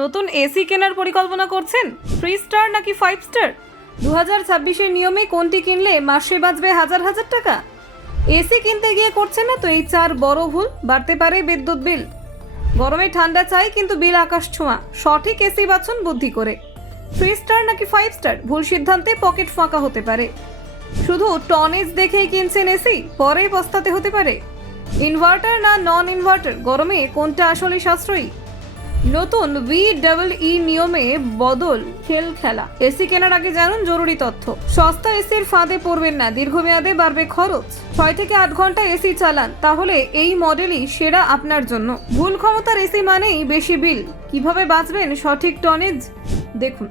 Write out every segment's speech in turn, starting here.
নতুন এসি কেনার পরিকল্পনা করছেন? 3 স্টার নাকি 5 স্টার? 2026-এর নিয়মে কোনটি কিনলে মাসে বাঁচবে হাজার হাজার টাকা? এসি কিনতে গিয়ে করছেন না তো এই 4 বড় ভুল? বাড়তে পারে বিদ্যুৎ বিল। গরমে ঠান্ডা চাই কিন্তু বিল আকাশ ছোঁয়া। সঠিক এসি বাছুন বুদ্ধি করে। 3 স্টার নাকি 5 স্টার? ভুল সিদ্ধান্তে পকেট ফাঁকা হতে পারে। শুধু টনেজ দেখেই কিনছেন এসি, পরে পস্তাতে হতে পারে। ইনভার্টার না নন ইনভার্টার, গরমে কোনটা আসলে সাশ্রয়ী? নতুন VEE নিয়মে বদল খেলা। এসি কেনার আগে জানুন জরুরি তথ্য। সস্তা এসির ফাঁদে পড়বেন না, দীর্ঘমেয়াদে বাড়বে খরচ। 6 থেকে 8 ঘন্টা এসি চালান, তাহলে এই মডেলই সেরা আপনার জন্য। ভুল ক্ষমতার এসি মানেই বেশি বিল। কিভাবে বাঁচবেন সঠিক টনেজ দেখুন।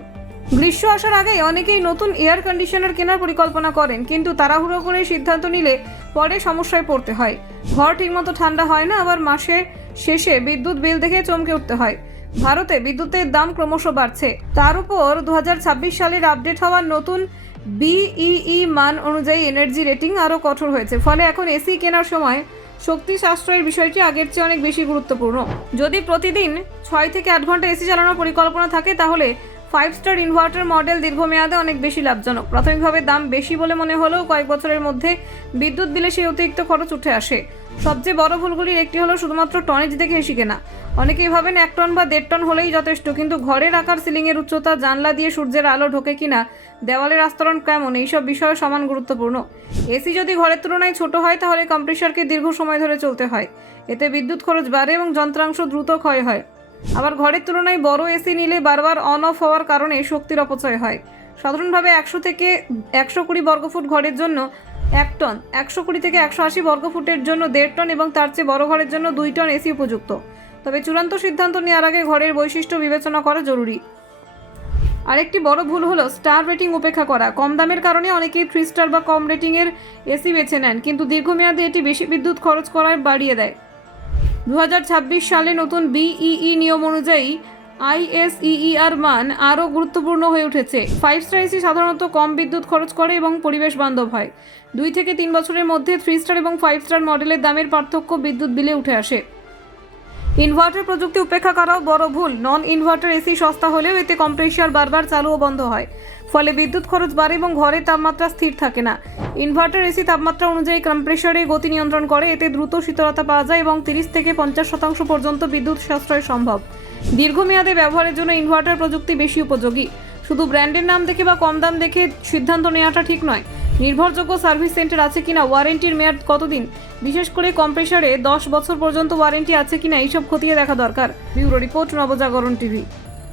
গ্রীষ্ম আসার আগে অনেকেই নতুন এয়ার কন্ডিশনার কেনার পরিকল্পনা করেন, কিন্তু তাড়াহুড়ো করে সিদ্ধান্ত নিলে পরে সমস্যায় পড়তে হয়। ঘর ঠিকমতো ঠান্ডা হয় না, আবার মাসে শেষে বিদ্যুৎ বিল দেখে চমকে উঠতে হয়। ভারতে বিদ্যুতের দাম ক্রমশ বাড়ছে, তার উপর 2026 সালের আপডেট হওয়া নতুন BEE মান অনুযায়ী এনার্জি রেটিং আরও কঠোর হয়েছে। ফলে এখন এসি কেনার সময় শক্তি সাশ্রয়ের বিষয়টি আগের চেয়ে অনেক বেশি গুরুত্বপূর্ণ। যদি প্রতিদিন 6 থেকে 8 ঘন্টা এসি চালানোর পরিকল্পনা থাকে, তাহলে 5 স্টার ইনভার্টার মডেল দীর্ঘমেয়াদে অনেক বেশি লাভজনক। প্রাথমিকভাবে দাম বেশি বলে মনে হলেও কয়েক বছরের মধ্যে বিদ্যুৎ বিলে সেই অতিরিক্ত খরচ উঠে আসে। সবচেয়ে বড় ভুলগুলির একটি হলো শুধুমাত্র টনেজ দেখে এসি কেনা। অনেকেই ভাবেন 1 টন বা 1.5 টন হলেই যথেষ্ট, কিন্তু ঘরের আকার, সিলিংয়ের উচ্চতা, জানলা দিয়ে সূর্যের আলো ঢোকে কিনা, দেওয়ালের আস্তরণ কেমন, এইসব বিষয় সমান গুরুত্বপূর্ণ। এসি যদি ঘরের তুলনায় ছোট হয়, তাহলে কম্প্রেসারকে দীর্ঘ সময় ধরে চলতে হয়। এতে বিদ্যুৎ খরচ বাড়ে এবং যন্ত্রাংশ দ্রুত ক্ষয় হয়। আবার ঘরের তুলনায় বড় এসি নিলে বারবার অন অফ হওয়ার কারণে শক্তির অপচয় হয়। সাধারণভাবে 100 থেকে 120 বর্গফুট ঘরের জন্য 1 টন, 120 থেকে 180 বর্গফুটের জন্য 1.5 টন এবং তার চেয়ে বড় ঘরের জন্য 2 টন এসি উপযুক্ত। তবে চূড়ান্ত সিদ্ধান্ত নেওয়ার আগে ঘরের বৈশিষ্ট্য বিবেচনা করা জরুরি। আরেকটি বড় ভুল হলো স্টার রেটিং উপেক্ষা করা। কম দামের কারণে অনেকেই 3 স্টার বা কম রেটিংয়ের এসি বেছে নেন, কিন্তু দীর্ঘমেয়াদে এটি বেশি বিদ্যুৎ খরচ করার বাড়িয়ে দেয়। 2026 সালে নতুন BEE নিয়ম অনুযায়ী ISEER মান আরও গুরুত্বপূর্ণ হয়ে উঠেছে। 5 স্টার এসি সাধারণত কম বিদ্যুৎ খরচ করে এবং পরিবেশ বান্ধব হয়। 2 থেকে 3 বছরের মধ্যে 3 স্টার এবং 5 স্টার মডেলের দামের পার্থক্য বিদ্যুৎ বিলে উঠে আসে। ইনভার্টার প্রযুক্তি উপেক্ষা করাও বড় ভুল। নন ইনভার্টার এসি সস্তা হলেও এতে কম্প্রেসার বারবার চালু ও বন্ধ হয়, ফলে বিদ্যুৎ খরচ বাড়ে এবং ঘরের তাপমাত্রা স্থির থাকে না। ইনভার্টার এসি তাপমাত্রা অনুযায়ী কম্প্রেসারে গতি নিয়ন্ত্রণ করে, এতে দ্রুত শীতলতা পাওয়া যায় এবং 30 থেকে 50% পর্যন্ত বিদ্যুৎ সাশ্রয় সম্ভব। দীর্ঘমেয়াদে ব্যবহারের জন্য ইনভার্টার প্রযুক্তি বেশি উপযোগী। শুধু ব্র্যান্ডের নাম দেখে বা কম দাম দেখে সিদ্ধান্ত নেওয়াটা ঠিক নয়। নির্ভরযোগ্য সার্ভিস সেন্টার আছে কিনা, ওয়ারেন্টির মেয়াদ কতদিন, বিশেষ করে কম্প্রেসারে 10 বছর পর্যন্ত ওয়ারেন্টি আছে কিনা, এইসব খতিয়ে দেখা দরকার। Bureau report, Nabajagaran TV.